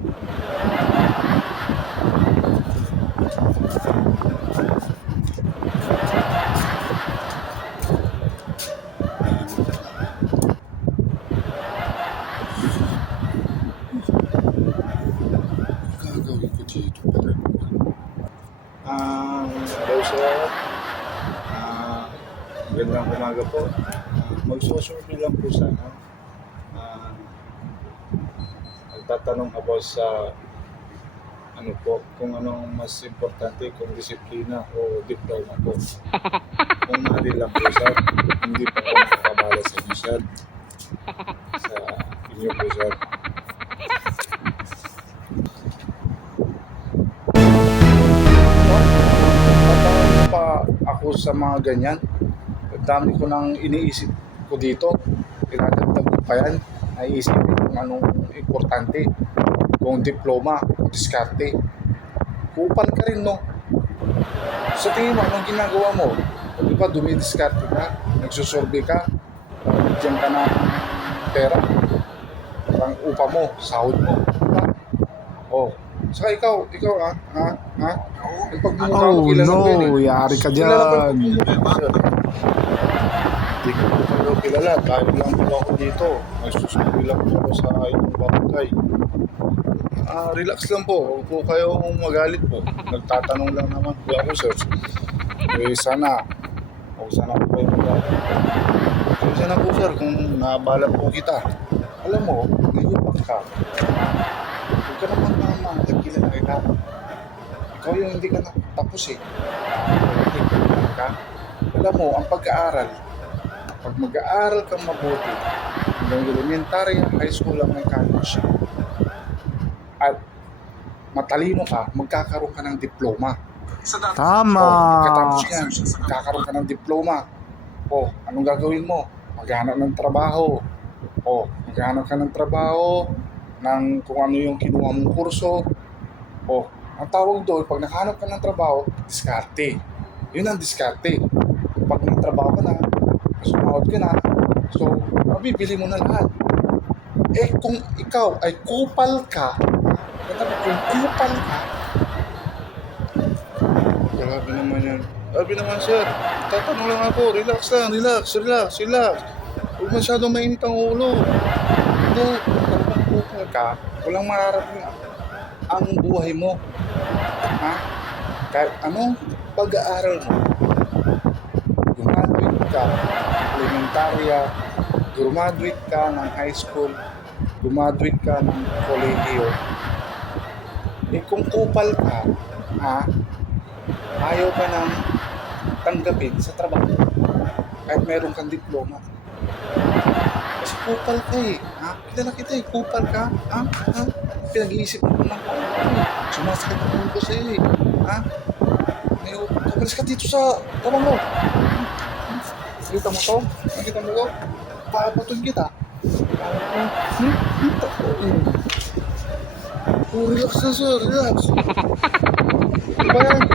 Gagawin ko dito pala. Hello sir. Magandang umaga po. Magsusurvey lang po sana. Nagtatanong ako sa ano po, kung anong mas importante, kung disiplina o diploma po. Kung mali lang po sir, hindi po ako nakakabala sa inyo sir. Sa inyo po sir. Tatanong pa ako sa mga ganyan. Ang dami ko nang iniisip ko dito. Tinatagtag ko pa yan. Naiisipin kung anong importante. Kung diploma o diskarte. Kupal ka rin, no? Sa tingin mo, anong ginagawa mo? O di ba, dumidiskarte ka? Nagsusurvey ka? Bigyan ka ng pera? Parang upa mo, sahod mo. Diba? Oh. Saka ikaw, yung pagmumukha mo, kilala ko yun eh. Yari ka dyan. Kilala ko yung pagmumukha, sir. Hindi ko po kayo kilala. Dahil lang po ako dito. Nagsusurvey lang po ako sa inyong barangay. Relax lang po. Huwag po kayo magalit po. Nagtatanong lang naman po ako, sir. Sana po kayo magalit. Sana po, sir, kung naabala po kita. Alam mo, nilipat ka. Huwag ka naman naman. Nagkilala kita. Ikaw yung hindi ka tapos eh. Ka. Alam mo, ang pag-aaral, pag mag-aaral kang mabuti, hanggang elementary, high school lang ng college, at matalino ka, magkakaroon ka ng diploma. Tama. Pagkatapos yan, magkakaroon ka ng diploma. Anong gagawin mo? Maghanap ng trabaho. Maghanap ka ng trabaho, ng kung ano yung kinuha mong kurso. Ang tawag doon, pag nakahanap ka ng trabaho, diskarte. Yun ang diskarte. Pag may trabaho ka na, sumahod ka na, so, mabibili mo na lahat. Kung ikaw ay kupal ka, kung kupal ka, grabe naman yan. Grabe naman, sir. Tatanong lang ako, relax lang, relax. Huwag masyadong mainit ang ulo. Hindi, kung kupal ka, walang mararating ang buhay mo. Kahit anong pag-aaral mo, graduate ka, elementarya, graduate ka ng high school, graduate ka ng kolehiyo, kung kupal ka, ayaw ka nang tanggapin sa trabaho kahit meron kang diploma. Kasi kupal ka eh. Kilala kita eh, kupal ka. Pinag-iisip mo naman ako eh. Sumasakit ang ulo ko sa'yo eh. Kapalis ka dito sa kamang mo. Nakita mo to? Nakita mo to? Papatun kita. Relax na sir, relax. Diba yan?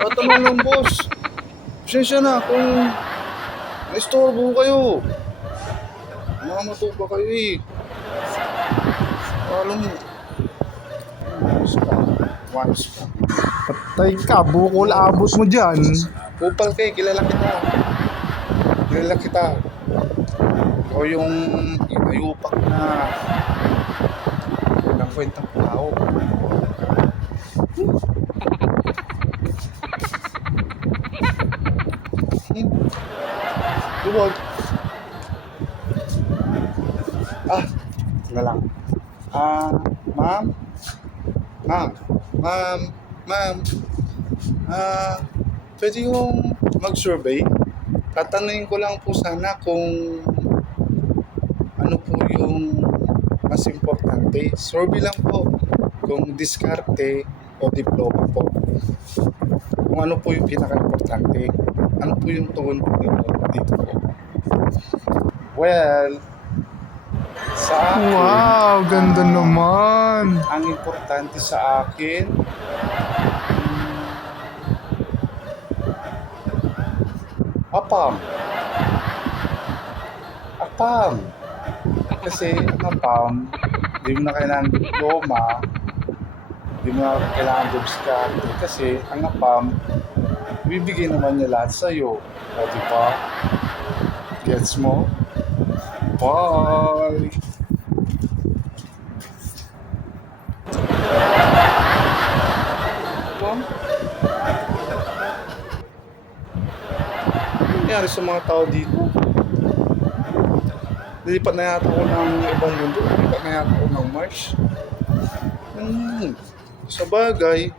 Tatanong lang boss. Pasensya na kung naistorbo kayo. Mamato pa kayo eh. Alam mo. Once pa. Patay ka, bukol abos mo dyan. Kupal ka eh, kilala kita. Ikaw yung inayupak na walang kwentang tao. Luwag. Wala lang. Ma'am, pwede yung mag-survey? Tatanungin ko lang po sana kung ano po yung mas importante. Survey lang po kung diskarte o diploma po. Kung ano po yung pinaka-importante. Ano po yung tugon po dito po. Well, sa akin, Wow, ganda naman. ang importante sa akin, apam. Kasi ang apam, hindi mo na kailangan diploma, Hindi mo na kailangan dumiskarte kasi ang apam, bibigay naman niya lahat sa'yo. O, di ba? Gets mo? Bye! Ano? Ano nangyari sa mga tao dito? Lilipat na yata ako ng ibang mundo. Lilipat na yata ako ng Mars. Sa bagay,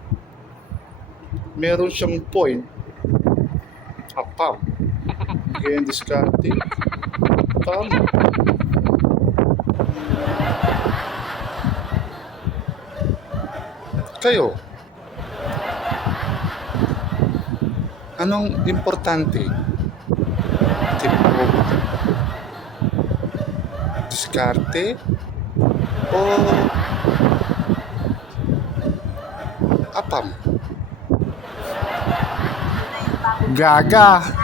meron siyang point. Apam. Bigay ang diskarte. Tama. Kayo, anong importante? Tipo, diskarte o apam? Gaga.